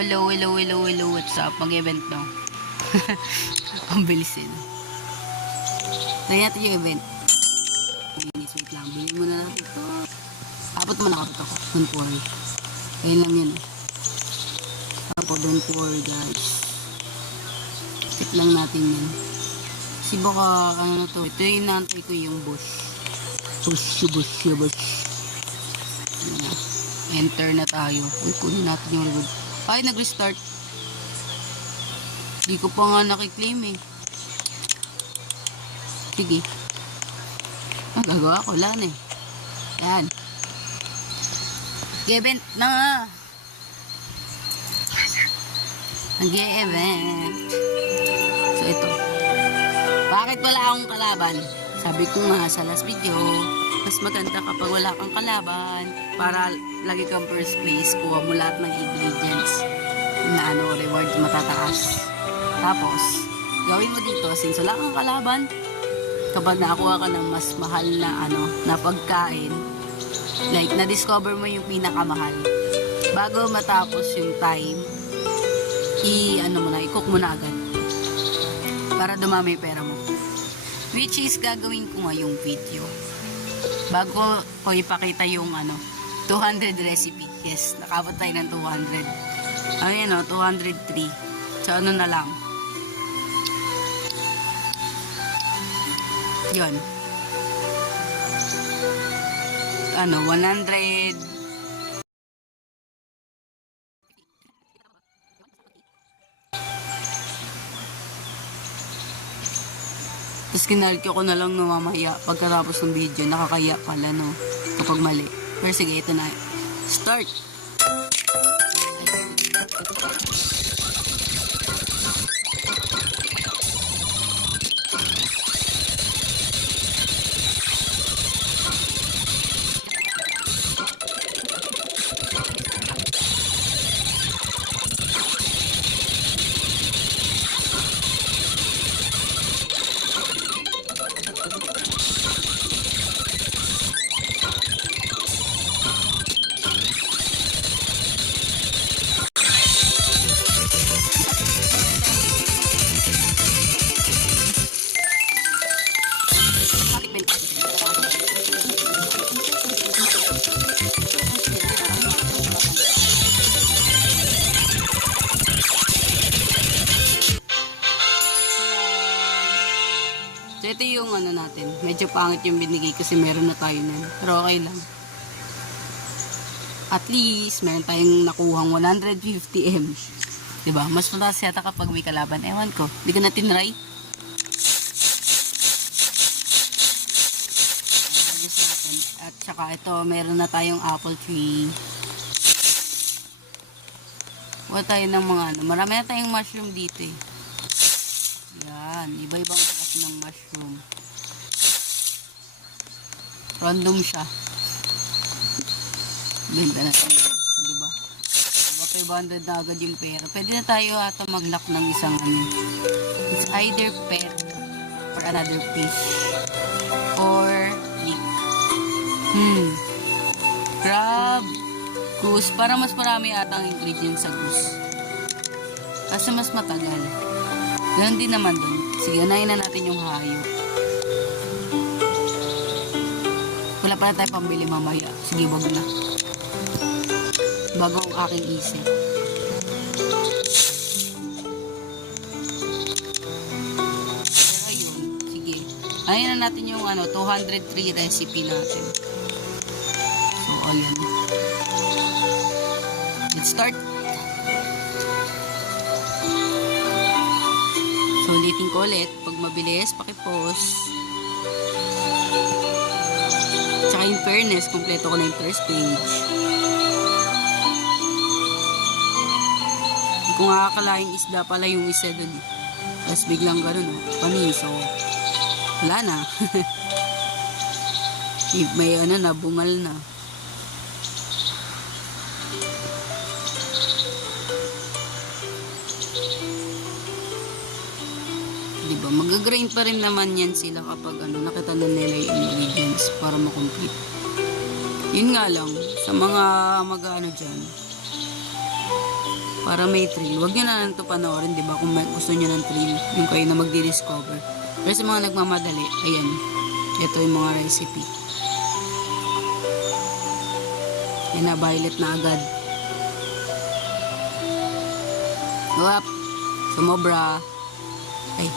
hello, what's up? Mag-event no? Ang bilis eh. Try natin yung event. Wait lang, bilhin mo na natin ito. Apat naman ako ito. Don't worry. Kaya lang yun. Ako, don't worry guys. Check lang natin yun. Kasi baka, ano na to. Ito yung naantay ko yung bush. Bush. Enter na tayo. Uy, kunin natin yung reward. Ay, nag-restart. Hindi ko pa nga nakiklaim eh. Sige. Ang gagawa ko lang eh. Yan. Nag-event na. Nag-event. So, ito. Bakit wala akong kalaban? Sabi ko nga sa last video, mas maganda kapag wala kang kalaban para lagi kang first place, kuha mo lahat ng ingredients na reward matataas. Tapos, gawin mo dito, since wala kang kalaban, kapag nakakuha ka ng mas mahal na na pagkain, like na-discover mo yung pinakamahal, bago matapos yung time, i-cook mo na agad para dumami yung pera mo. Which is gagawin ko ngayong video. Bago ko ipakita yung 200 recipe. Yes, nakabot tayo ng 200. Ayun 203. So na lang. Yun. 100. Tapos kinalkyo ko na lang mamaya pagkatapos ng video. Nakakaya pala kapag mali. Pero sige, ito na. Start! So, ito yung natin. Medyo pangit yung binigay kasi meron na tayo nun. Pero okay lang. At least, meron tayong nakuhang 150M. Diba? Mas mataas yata kapag may kalaban. Ewan ko. Hindi ka na tinry. At saka ito, meron na tayong apple tree. Wala tayo ng mga marami na tayong mushroom dito eh. Yan. Iba-ibang klase ng mushroom. Random siya. Benta natin. Diba? 500 na agad yung pera. Pwede na tayo ata mag-lock ng isang It's either pet or another fish. Or leek. Crab. Goose. Para mas marami ata ang ingredients sa goose. Kasi mas matagal. Ganun din naman dun. Sige, unahin na natin yung hayop. Wala pala tayo pambili mamaya. Sige, wag na. Bago ang aking isip. Kaya ayun. Sige. Unahin na natin yung 203 recipe natin. So, ayun. Let's start. So, ulitin ko ulit. Pag mabilis, paki-pause. Tsaka in fairness, kompleto ko na yung first page. Hindi ko nga akalaing isda pala yung isa dun eh. Tapos biglang gano'n panis. So, wala na. May bungal na. Diba? Mag-grind pa rin naman yan sila kapag nakita na nila yung ingredients para makomplete. Yun nga lang, sa mga mag-ano dyan, Para may thrill. Huwag nyo na lang ito panoorin, di ba? Kung gusto nyo ng thrill, yung kayo na magdi-discover. Pero sa mga nagmamadali, ayan. Ito yung mga recipe. Yan na, violet na agad. Wap! Sumobra. Ay.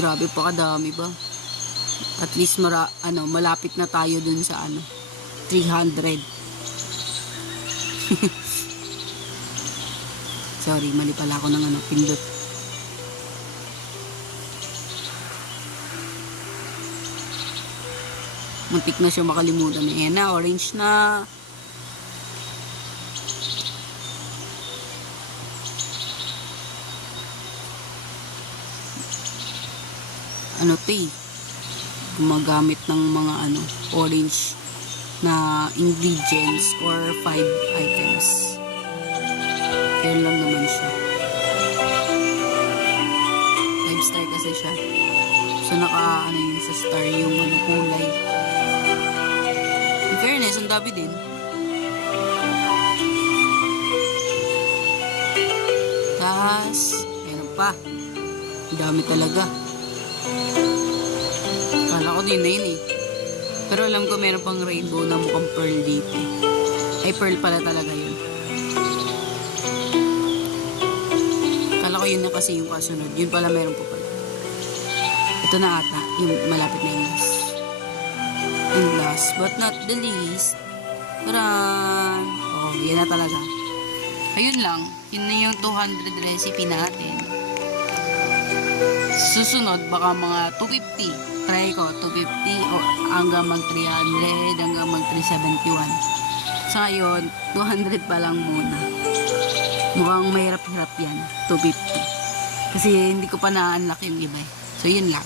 Grabe pa kadami ba? At least malapit na tayo dun sa 300. Sorry, mali pala ako ng pindot. Muntik na siya makalimutan. Ayan na, orange na. Gumagamit ng mga orange na ingredients or 5 items. Yan lang naman siya. 5 star kasi siya. So yun sa star yung kulay. In fairness, ang dami din. Tapos, meron pa. Ang dami talaga. Kala ko din na yun eh. Pero alam ko meron pang rainbow na mukhang pearl dito. Ay, pearl pala talaga yun. Kala ko yun na kasi yung kasunod. Yun pala meron pa pala. Ito na ata, yung malapit na yung last. And last but not the least, taran! Oh, yan na talaga. Ayun lang. Yun na yung 200 recipe natin. Susunod, baka mga 250. Try ko, 250 o hanggang mag 300, hanggang mag 371. Sa ngayon, 200 pa lang muna. Mukhang mahirap-hirap yan, 250. Kasi hindi ko pa na-unlock yung iba eh. So, yun lang.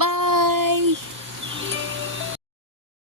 Bye!